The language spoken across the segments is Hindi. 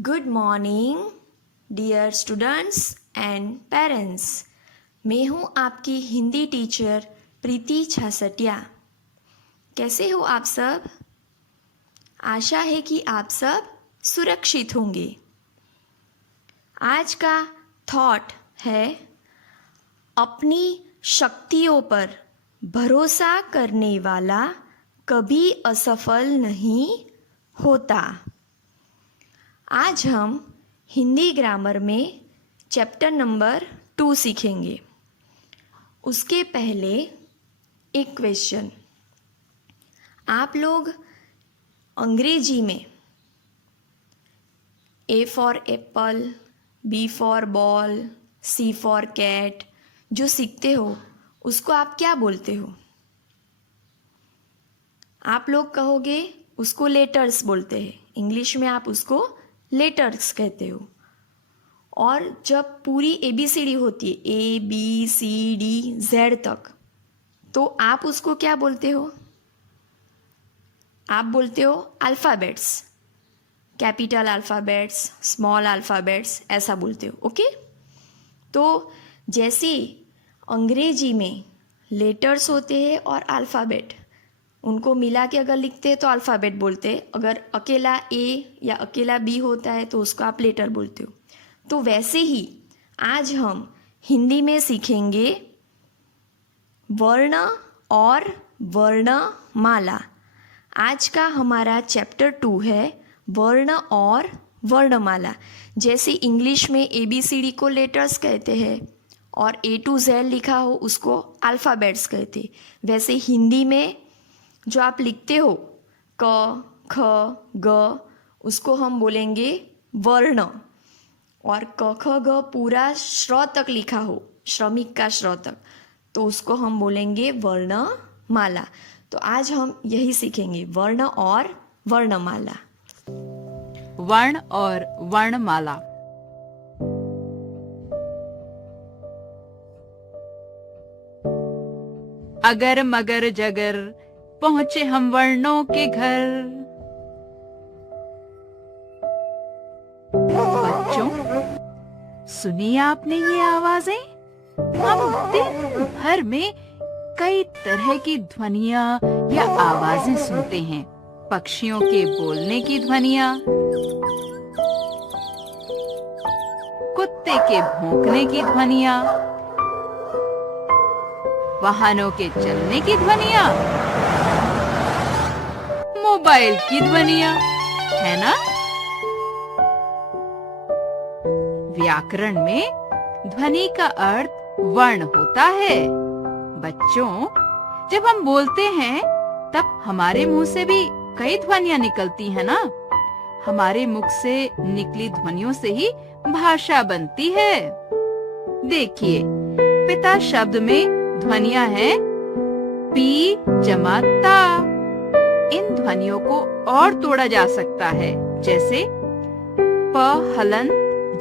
Good morning dear students and parents. मैं हूँ आपकी हिंदी टीचर प्रीति छासटिया। कैसे हो आप सब? आशा है कि आप सब सुरक्षित होंगे। आज का थॉट है अपनी शक्तियों पर भरोसा करने वाला कभी असफल नहीं होता। आज हम हिंदी ग्रामर में चैप्टर नंबर 2 सीखेंगे। उसके पहले एक क्वेश्चन, आप लोग अंग्रेजी में A for apple, B for ball, C for cat जो सीखते हो उसको आप क्या बोलते हो? आप लोग कहोगे उसको लेटर्स बोलते हैं। इंग्लिश में आप उसको लेटर्स कहते हो। और जब पूरी ABCD होती है ABCD Z तक, तो आप उसको क्या बोलते हो? आप बोलते हो alphabets, capital alphabets, small alphabets, ऐसा बोलते हो। ओके, तो जैसे अंग्रेजी में लेटर्स होते हैं और अल्फ़ाबेट, उनको मिला के अगर लिखते हैं तो अल्फ़ाबेट बोलते हैं। अगर अकेला A या अकेला B होता है तो उसको आप लेटर बोलते हो। तो वैसे ही आज हम हिंदी में सीखेंगे वर्ण और वर्णमाला। आज का हमारा चैप्टर 2 है वर्ण और वर्णमाला। जैसे इंग्लिश में ABCD को लेटर्स कहते हैं और A to Z लिखा हो उसको अल्फ़ाबेट्स कहते हैं, वैसे हिंदी में जो आप लिखते हो क ख ग, उसको हम बोलेंगे वर्ण। और क ख ग पूरा श्र तक लिखा हो, श्रमिक का श्र तक, तो उसको हम बोलेंगे वर्णमाला। तो आज हम यही सीखेंगे, वर्ण और वर्णमाला। वर्ण और वर्णमाला। अगर मगर जगर पहुंचे हम वर्णों के घर। बच्चों, सुनी आपने ये आवाजें? हम दिन भर में कई तरह की ध्वनियां या आवाजें सुनते हैं। पक्षियों के बोलने की ध्वनियां, कुत्ते के भौंकने की ध्वनियां, वाहनों के चलने की ध्वनियां, मोबाइल की ध्वनियां, है ना? व्याकरण में ध्वनि का अर्थ वर्ण होता है। बच्चों, जब हम बोलते हैं तब हमारे मुंह से भी कई ध्वनियां निकलती हैं ना? हमारे मुख से निकली ध्वनियों से ही भाषा बनती है। देखिए, पिता शब्द में ध्वनियां हैं पी जमा ता। इन ध्वनियों को और तोड़ा जा सकता है, जैसे प हलन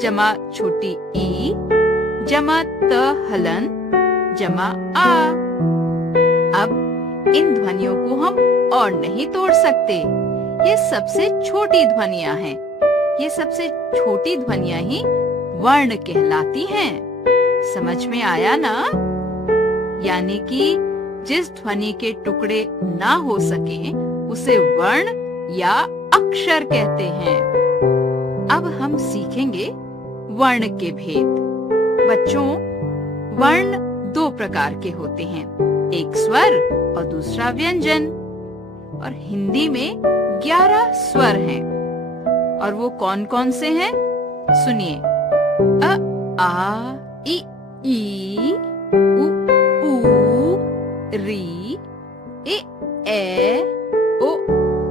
जमा छोटी ई जमा त हलन जमा आ। अब इन ध्वनियों को हम और नहीं तोड़ सकते। ये सबसे छोटी ध्वनियां हैं। ये सबसे छोटी ध्वनियां ही वर्ण कहलाती हैं। समझ में आया ना? यानी कि जिस ध्वनि के टुकड़े ना हो सके उसे वर्ण या अक्षर कहते हैं। अब हम सीखेंगे वर्ण के भेद। बच्चों, वर्ण 2 प्रकार के होते हैं, एक स्वर और दूसरा व्यंजन। और हिंदी में 11 स्वर हैं। और वो कौन कौन से हैं? सुनिए, अ आ इ ई उ ऊ री ए ओ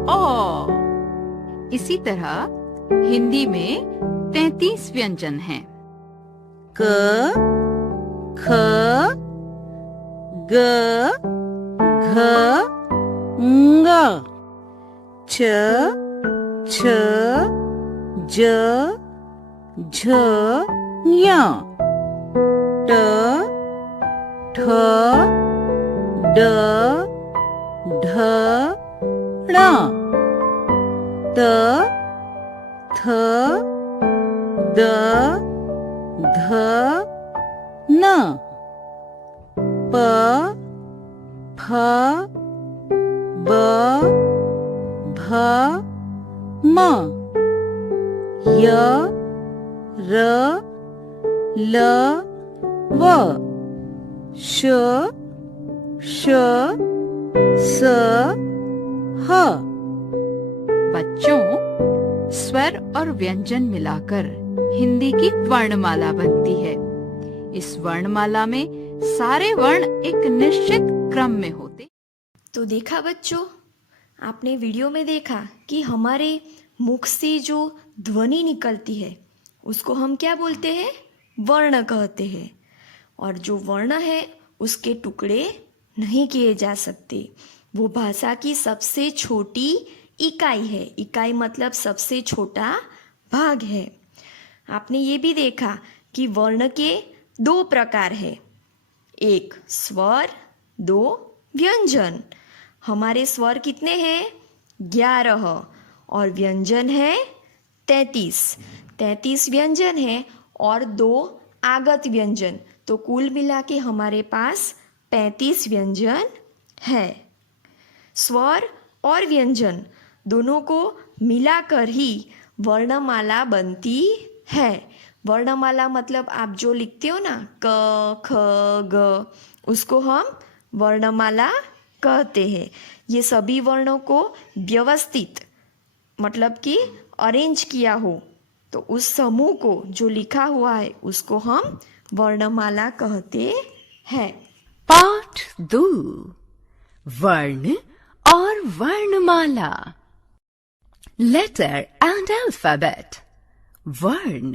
औ। इसी तरह हिंदी में 33 व्यंजन हैं। क ख ग घ ङ छ छ ज झ ञ ट ठ ड ढ ण त थ द ध न प फ ब भ म य र ल व श श स ह। बच्चों, स्वर और व्यंजन मिलाकर हिंदी की वर्णमाला बनती है। इस वर्णमाला में सारे वर्ण एक निश्चित क्रम में होते। तो देखा बच्चों, आपने वीडियो में देखा कि हमारे मुख से जो ध्वनि निकलती है उसको हम क्या बोलते हैं? वर्ण कहते हैं। और जो वर्ण है उसके टुकड़े नहीं किए जा सकते। वो भाषा की सबसे छोटी इकाई है। इकाई मतलब सबसे छोटा भाग है। आपने ये भी देखा कि वर्ण के 2 प्रकार है, एक स्वर, 2 व्यंजन। हमारे स्वर कितने हैं? 11 और व्यंजन है 33। 33 व्यंजन है और 2 आगत व्यंजन, तो कुल मिला के हमारे पास 35 व्यंजन है। स्वर और व्यंजन दोनों को मिलाकर ही वर्णमाला बनती है। वर्णमाला मतलब आप जो लिखते हो ना, क ख ग, उसको हम वर्णमाला कहते हैं। ये सभी वर्णों को व्यवस्थित मतलब कि अरेंज किया हो तो उस समूह को जो लिखा हुआ है उसको हम वर्णमाला कहते हैं। पाठ 2, वर्ण और वर्णमाला। Letter and alphabet. वर्ण।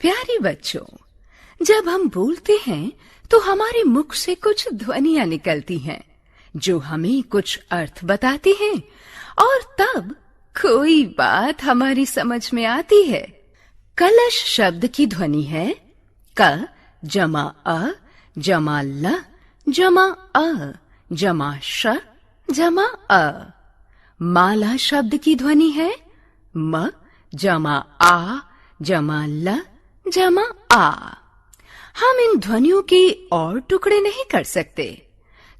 प्यारे बच्चों, जब हम बोलते हैं तो हमारे मुख से कुछ ध्वनियां निकलती हैं जो हमें कुछ अर्थ बताती हैं और तब कोई बात हमारी समझ में आती है। कलश शब्द की ध्वनि है क जमा अ जमा ल जमा अ जमा श जमा अ। माला शब्द की ध्वनि है म जमा आ जमा ल जमा आ। हम इन ध्वनियों के और टुकड़े नहीं कर सकते।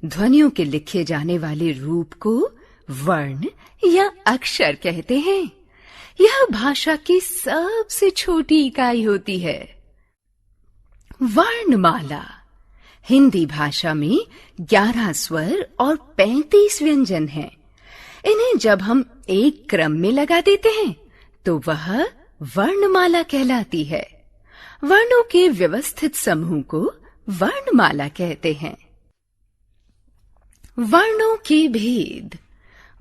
ध्वनियों के लिखे जाने वाले रूप को वर्ण या अक्षर कहते हैं। यह भाषा की सबसे छोटी इकाई होती है। वर्णमाला। हिंदी भाषा में 11 स्वर और 35 व्यंजन हैं। इन्हें जब हम एक क्रम में लगा देते हैं तो वह वर्णमाला कहलाती है। वर्णों के व्यवस्थित समूह को वर्णमाला कहते हैं। वर्णों के भेद।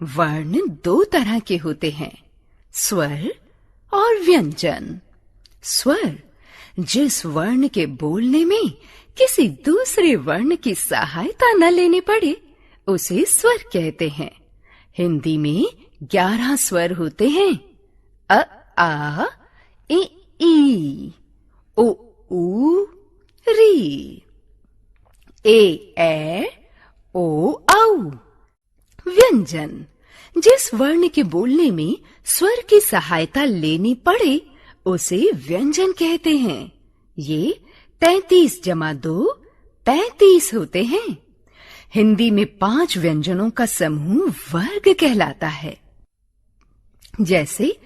वर्ण 2 तरह के होते हैं, स्वर और व्यंजन। स्वर जिस वर्ण के बोलने में किसी दूसरे वर्ण की सहायता न लेनी पड़े उसे स्वर कहते हैं। हिंदी में 11 स्वर होते हैं, अ आ इ ई, ओ ऊ री, ए ओ औ। व्यंजन जिस वर्ण के बोलने में स्वर की सहायता लेनी पड़े उसे व्यंजन कहते हैं। ये 33 जमा 2 35 होते हैं। हिंदी में 5 व्यंजनों का समूह वर्ग कहलाता है, जैसे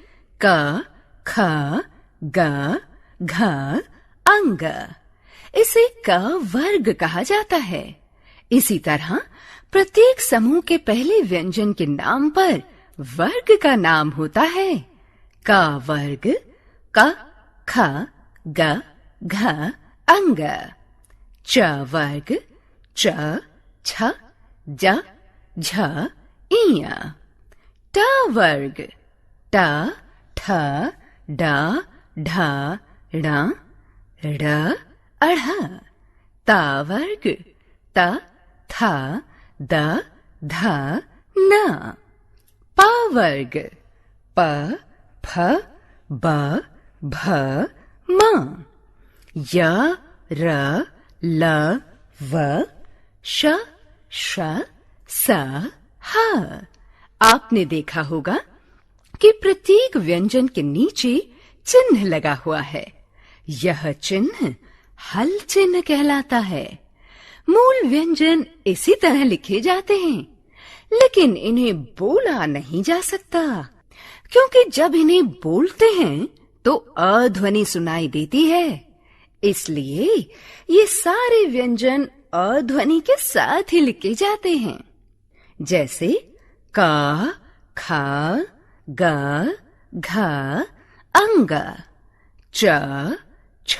क ख ग घ अंग। इसे क वर्ग कहा जाता है। इसी तरह प्रत्येक समूह के पहले व्यंजन के नाम पर वर्ग का नाम होता है। क वर्ग क ख ग घ अंग। च वर्ग च छ ज झ इय। ट वर्ग ट ठ ड ढ ण ड़ अढ़। त वर्ग त थ द ध न। प वर्ग प फ ब भ म। य र ल व श श स ह। आपने देखा होगा कि प्रत्येक व्यंजन के नीचे चिन्ह लगा हुआ है। यह चिन्ह हल चिन्ह कहलाता है। मूल व्यंजन इसी तरह लिखे जाते हैं, लेकिन इन्हें बोला नहीं जा सकता, क्योंकि जब इन्हें बोलते हैं तो अ ध्वनि सुनाई देती है। इसलिए ये सारे व्यंजन अ ध्वनि के साथ ही लिखे जाते हैं, जैसे का, खा, ग, घ, अंग, च, छ,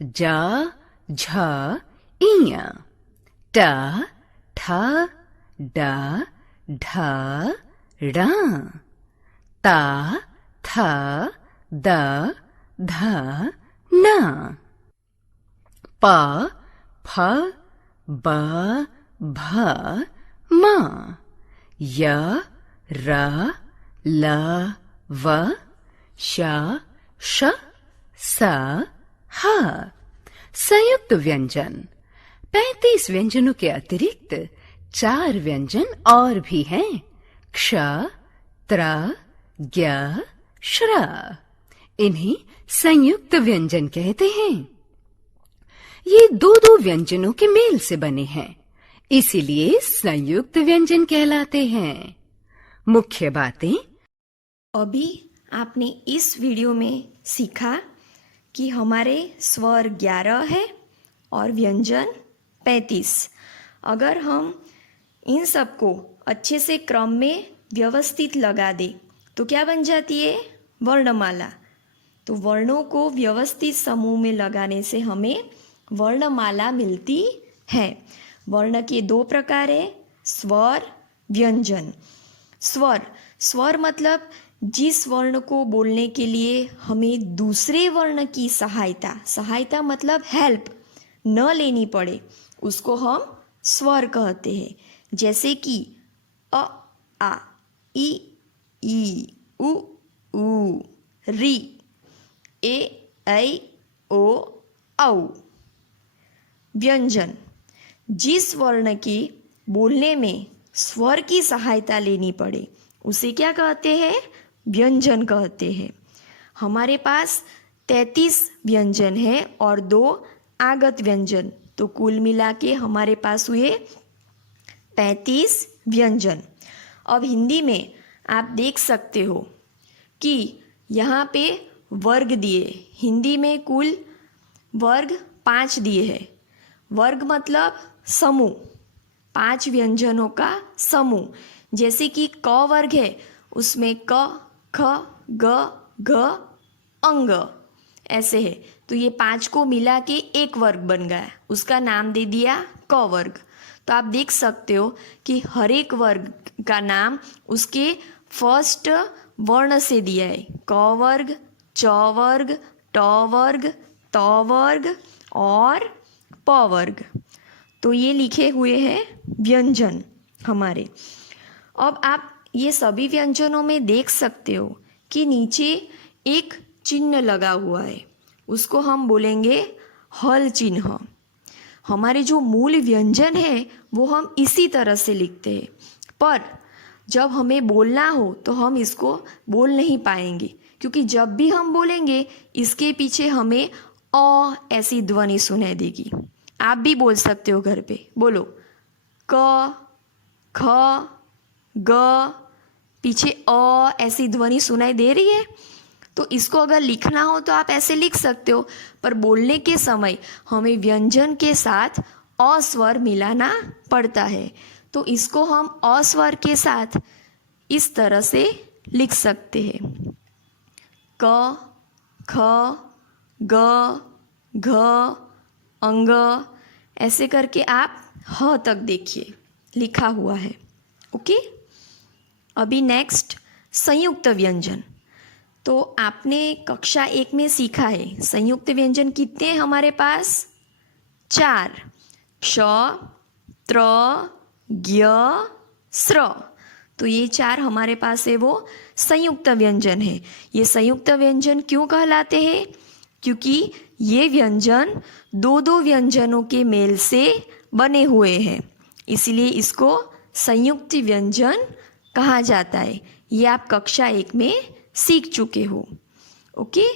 ज, झ, इय, ट, ठ, ड, ढ, ढ़, त, थ, द, ध, न, प, फ, ब, भ, म, य, र, ल, व, श, श, स, ह। संयुक्त व्यंजन 35 व्यंजनों के अतिरिक्त 4 व्यंजन और भी हैं। क्ष, त्र, ज्ञ, श्र। इन्हें संयुक्त व्यंजन कहते हैं। ये दो व्यंजनों के मेल से बने हैं, इसीलिए संयुक्त व्यंजन कहलाते हैं। मुख्य बातें। अभी आपने इस वीडियो में सीखा कि हमारे स्वर 11 है और व्यंजन 35। अगर हम इन सबको अच्छे से क्रम में व्यवस्थित लगा दें तो क्या बन जाती है? वर्णमाला। तो वर्णों को व्यवस्थित समूह में लगाने से हमें वर्णमाला मिलती है। वर्ण के 2 प्रकार है, स्वर, व्यंजन। स्वर मतलब जिस वर्ण को बोलने के लिए हमें दूसरे वर्ण की सहायता मतलब हेल्प न लेनी पड़े, उसको हम स्वर कहते हैं। जैसे कि अ, आ, ई, उ, ऊ, री, ए, ऐ, ओ, औ। व्यंजन जिस वर्ण की बोलने में स्वर की सहायता लेनी पड़े उसे क्या कहते हैं? व्यंजन कहते हैं। हमारे पास 33 व्यंजन हैं और 2 आगत व्यंजन, तो कुल मिला के हमारे पास हुए 35 व्यंजन। अब हिंदी में आप देख सकते हो कि यहाँ पे वर्ग दिए। हिंदी में कुल वर्ग 5 दिए हैं। वर्ग मतलब समूह, 5 व्यंजनों का समूह। जैसे कि क वर्ग है, उसमें क, ख, ग, घ, अंग ऐसे है। तो ये 5 को मिला के एक वर्ग बन गया, उसका नाम दे दिया क वर्ग। तो आप देख सकते हो कि हर एक वर्ग का नाम उसके फर्स्ट वर्ण से दिया है। क वर्ग, च वर्ग, ट वर्ग, त वर्ग और प वर्ग। तो ये लिखे हुए हैं व्यंजन हमारे। अब आप ये सभी व्यंजनों में देख सकते हो कि नीचे एक चिन्ह लगा हुआ है, उसको हम बोलेंगे हल चिन्ह। हमारे जो मूल व्यंजन है वो हम इसी तरह से लिखते हैं, पर जब हमें बोलना हो तो हम इसको बोल नहीं पाएंगे, क्योंकि जब भी हम बोलेंगे इसके पीछे हमें अ ऐसी ध्वनि सुनाई देगी। आप भी बोल सकते हो घर पे, बोलो क, ख, ग, पीछे अ ऐसी ध्वनि सुनाई दे रही है। तो इसको अगर लिखना हो तो आप ऐसे लिख सकते हो, पर बोलने के समय हमें व्यंजन के साथ अ स्वर मिलाना पड़ता है। तो इसको हम अ स्वर के साथ इस तरह से लिख सकते हैं। क, ख, ग, घ, अंग ऐसे करके आप ह तक देखिए लिखा हुआ है। ओके। अभी नेक्स्ट संयुक्त व्यंजन। तो आपने कक्षा 1 में सीखा है संयुक्त व्यंजन कितने हैं हमारे पास? 4। क्ष, त्र, ज्ञ, स्र। तो ये 4 हमारे पास है वो संयुक्त व्यंजन है। ये संयुक्त व्यंजन क्यों कहलाते हैं? क्योंकि ये व्यंजन 2 व्यंजनों के मेल से बने हुए हैं, इसलिए इसको संयुक्त व्यंजन कहा जाता है। ये आप कक्षा 1 में सीख चुके हो। ओके।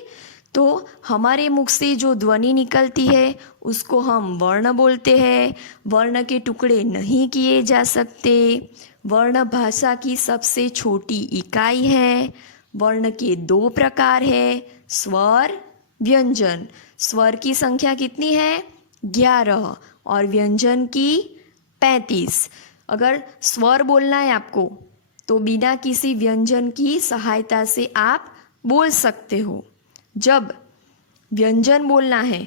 तो हमारे मुख से जो ध्वनि निकलती है उसको हम वर्ण बोलते हैं। वर्ण के टुकड़े नहीं किए जा सकते। वर्ण भाषा की सबसे छोटी इकाई है। वर्ण के 2 प्रकार है, स्वर, व्यंजन। स्वर की संख्या कितनी है? 11 और व्यंजन की 35। अगर स्वर बोलना है आपको तो बिना किसी व्यंजन की सहायता से आप बोल सकते हो। जब व्यंजन बोलना है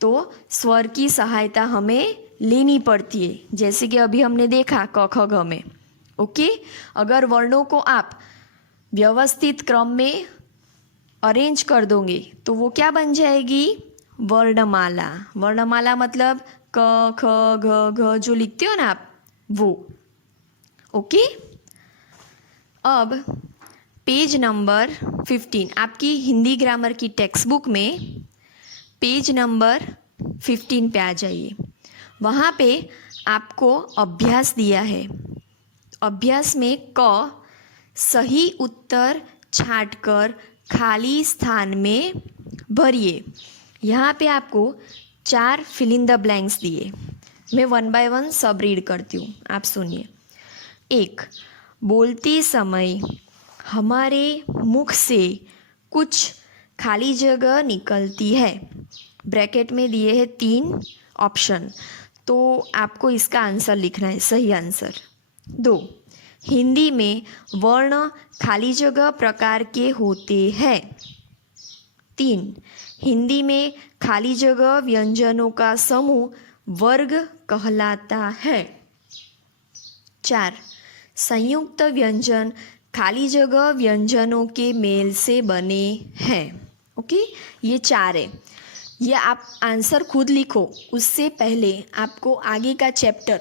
तो स्वर की सहायता हमें लेनी पड़ती है, जैसे कि अभी हमने देखा क ख ग में। ओके। अगर वर्णों को आप व्यवस्थित क्रम में अरेंज कर दोगे तो वो क्या बन जाएगी? वर्णमाला। वर्णमाला मतलब क ख ग घ जो लिखते हो ना आप, वो। ओके। अब पेज नंबर 15, आपकी हिंदी ग्रामर की टेक्स्ट बुक में पेज नंबर 15 पे आ जाइए। वहाँ पे आपको अभ्यास दिया है। अभ्यास में क सही उत्तर छांटकर खाली स्थान में भरिए। यहाँ पे आपको 4 फिल इन द ब्लैंक्स दिए। मैं 1 बाय 1 सब रीड करती हूँ, आप सुनिए। 1, बोलते समय हमारे मुख से कुछ खाली जगह निकलती है। ब्रैकेट में दिए हैं 3 ऑप्शन, तो आपको इसका आंसर लिखना है, सही आंसर। 2, हिंदी में वर्ण खाली जगह प्रकार के होते हैं। 3, हिंदी में खाली जगह व्यंजनों का समूह वर्ग कहलाता है। 4, संयुक्त व्यंजन खाली जगह व्यंजनों के मेल से बने हैं। ओके, ये 4 है। ये आप आंसर खुद लिखो, उससे पहले आपको आगे का चैप्टर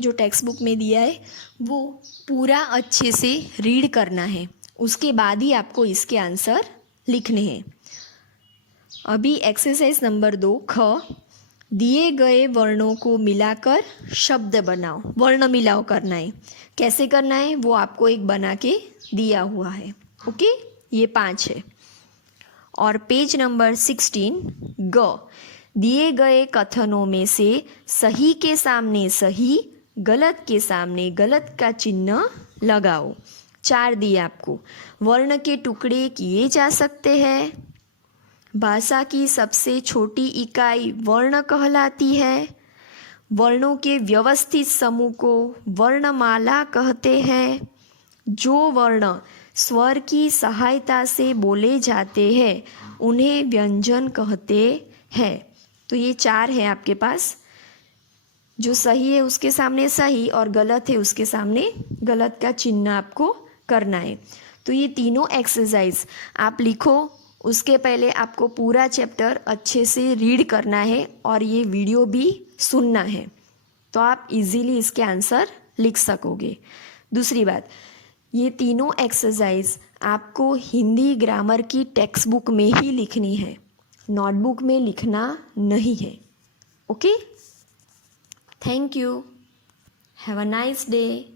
जो टेक्स्ट बुक में दिया है वो पूरा अच्छे से रीड करना है, उसके बाद ही आपको इसके आंसर लिखने हैं। अभी एक्सरसाइज नंबर 2 ख, दिए गए वर्णों को मिलाकर शब्द बनाओ। वर्ण मिलाओ करना है। कैसे करना है वो आपको एक बना के दिया हुआ है। ओके, ये 5 है। और पेज नंबर 16 ग, दिए गए कथनों में से सही के सामने सही, गलत के सामने गलत का चिन्ह लगाओ। 4 दिए आपको। वर्ण के टुकड़े किए जा सकते हैं। भाषा की सबसे छोटी इकाई वर्ण कहलाती है। वर्णों के व्यवस्थित समूह को वर्णमाला कहते हैं। जो वर्ण स्वर की सहायता से बोले जाते हैं उन्हें व्यंजन कहते हैं। तो ये 4 है आपके पास। जो सही है उसके सामने सही और गलत है उसके सामने गलत का चिन्ह आपको करना है। तो ये तीनों एक्सरसाइज आप लिखो। उसके पहले आपको पूरा चैप्टर अच्छे से रीड करना है और ये वीडियो भी सुनना है, तो आप इजीली इसके आंसर लिख सकोगे। दूसरी बात, ये तीनों एक्सरसाइज आपको हिंदी ग्रामर की टेक्स्ट बुक में ही लिखनी है, नोटबुक में लिखना नहीं है। Okay, thank you, have a nice day.